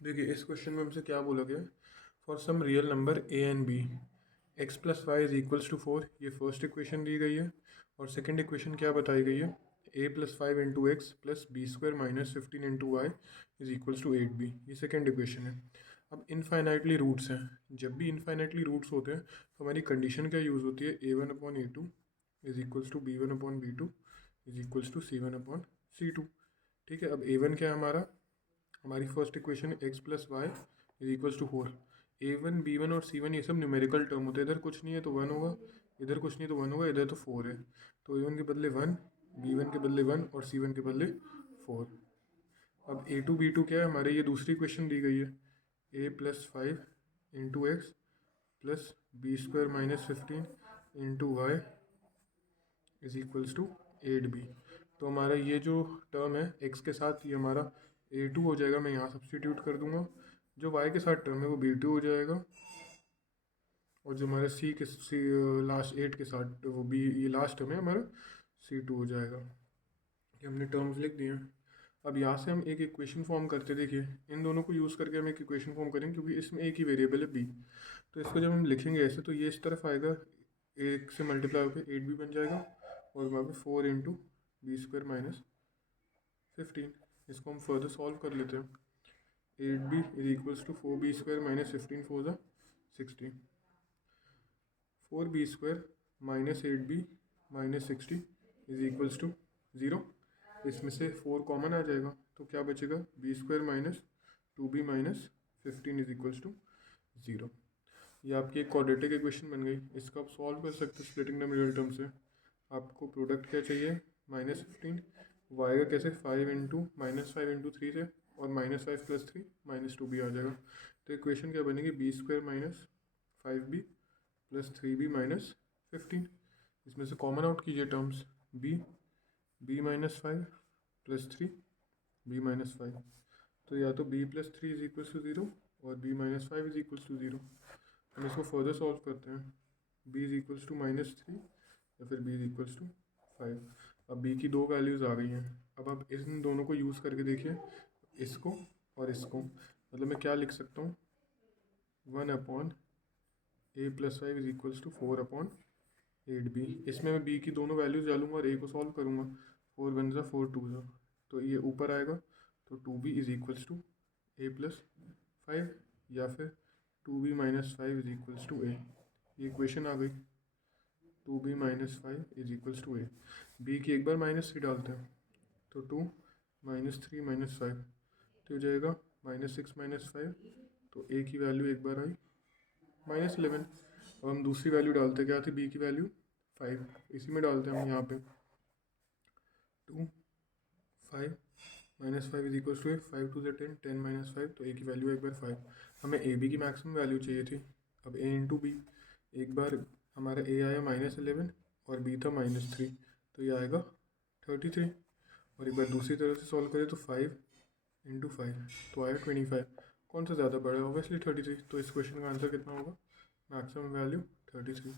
देखिए इस क्वेश्चन में हमसे क्या बोला गया है, for some real number A and B X plus Y is equals to 4, ये फर्स्ट इक्वेशन दी गई है। और सेकंड इक्वेशन क्या बताई गई है, a plus 5 into x plus B square minus 15 into Y is equals to 8b, ये second equation है। अब इनफाइनाइटली रूट्स हैं, जब भी इनफाइनाइटली रूट्स होते हैं तो हमारी कंडीशन क्या यूज़ होती है, a1/a2 is equals to b1/b2 is equals to c1/c2। ठीक है, अब a1 क्या है हमारी फर्स्ट इक्वेशन है X plus Y is equals to 4। a1 b1 और c1 ये सब न्यूमेरिकल टर्म होते हैं, इधर कुछ नहीं है तो 1 होगा, इधर कुछ नहीं है तो 1 होगा, इधर तो 4 है तो a1 के बदले 1, b1 के बदले 1 और c1 के बदले 4। अब a2 b2 क्या है हमारे, ये दूसरी इक्वेशन दी गई है, a plus 5 into x plus B square minus 15 into Y is equals to 8b। तो हमारा ये जो टर्म है x के साथ, ये हमारा a2 हो जाएगा, मैं यहाँ सब्सटीट्यूट कर दूंगा। जो y के साथ टर्म है वो b2 हो जाएगा, और जो हमारा c के लास्ट 8 के साथ वो b, ये लास्ट टर्म है हमारा c2 हो जाएगा। ये हमने टर्म्स लिख दिए हैं। अब यहाँ से हम एक इक्वेशन फॉर्म करते, देखिए इन दोनों को यूज़ करके हम एक इक्वेशन फॉर्म करेंगे, क्योंकि इसमें एक ही वेरिएबल है b। तो इसको जब हम लिखेंगे ऐसे, तो ये इस तरफ आएगा, एक से मल्टीप्लाई होकर 8b बन जाएगा, और वहाँ पे 4 इंटू बी स्क्वायर माइनस 15। इसको हम फर्दर सॉल्व कर लेते हैं। 8b is equals to 4b square minus 15 4 ज़ा 60, 4b square minus 8b minus 60 is equals to 0। इसमें से 4 कॉमन आ जाएगा, तो क्या बचेगा, B square minus 2b minus 15 is equals to 0। ये आपकी एक क्वाड्रेटिक इक्वेशन बन गई। इसका आप सॉल्व कर सकते हो स्प्लिटिंग द मिडिल टर्म से। आपको प्रोडक्ट क्या चाहिए, -15, वाई का कैसे, 5 इंटू -5 इंटू 3 से, और -5 प्लस 3 -2b आ जाएगा। तो इक्वेशन क्या बनेगी, B square minus 5b plus 3b minus 15। इसमें से कॉमन आउट कीजिए terms, b minus 5 plus 3 b minus 5। तो या तो b plus 3 is equals to 0 और b minus 5 is equals to 0। हम इसको फर्दर सॉल्व करते हैं, b इज इक्वल्स टू -3 या फिर b इज इक्वल्स टू 5। अब b की दो वैल्यूज़ आ गई हैं। अब आप इन दोनों को यूज़ करके देखिए, इसको और इसको, मतलब मैं क्या लिख सकता हूँ, 1/a plus 5 is equals to 4/8b। इसमें मैं b की दोनों वैल्यूज़ डालूंगा और a को सॉल्व करूँगा, 4 1 ज़ा 4 2 ज़ा, तो ये ऊपर आएगा, तो 2b is equals to a plus 5, या फिर 2b minus 5 is equals to a। ये इक्वेशन आ गई, 2b minus 5 is equals to a। b की एक बार -3 डालते हैं, तो 2 -3 -5 तो हो जाएगा -6 -5, तो a की वैल्यू एक बार आई -11। अब हम दूसरी वैल्यू डालते, क्या थी b की वैल्यू 5, इसी में डालते हैं हम यहाँ पे, 2 5 -5 इज इक्वल्स टू 5 2 10 10 -5, तो a की वैल्यू एक बार 5। हमें ए बी की मैक्सिमम वैल्यू चाहिए थी। अब a इंटू बी, एक बार हमारा a आया -11 और b था -3, तो ये आएगा 33। और एक बार दूसरी तरफ से सॉल्व करें तो 5 इंटू 5 तो आया 25। कौन सा ज़्यादा बड़ा है, ऑब्वियसली 33। तो इस क्वेश्चन का आंसर कितना होगा, मैक्सिमम वैल्यू 33।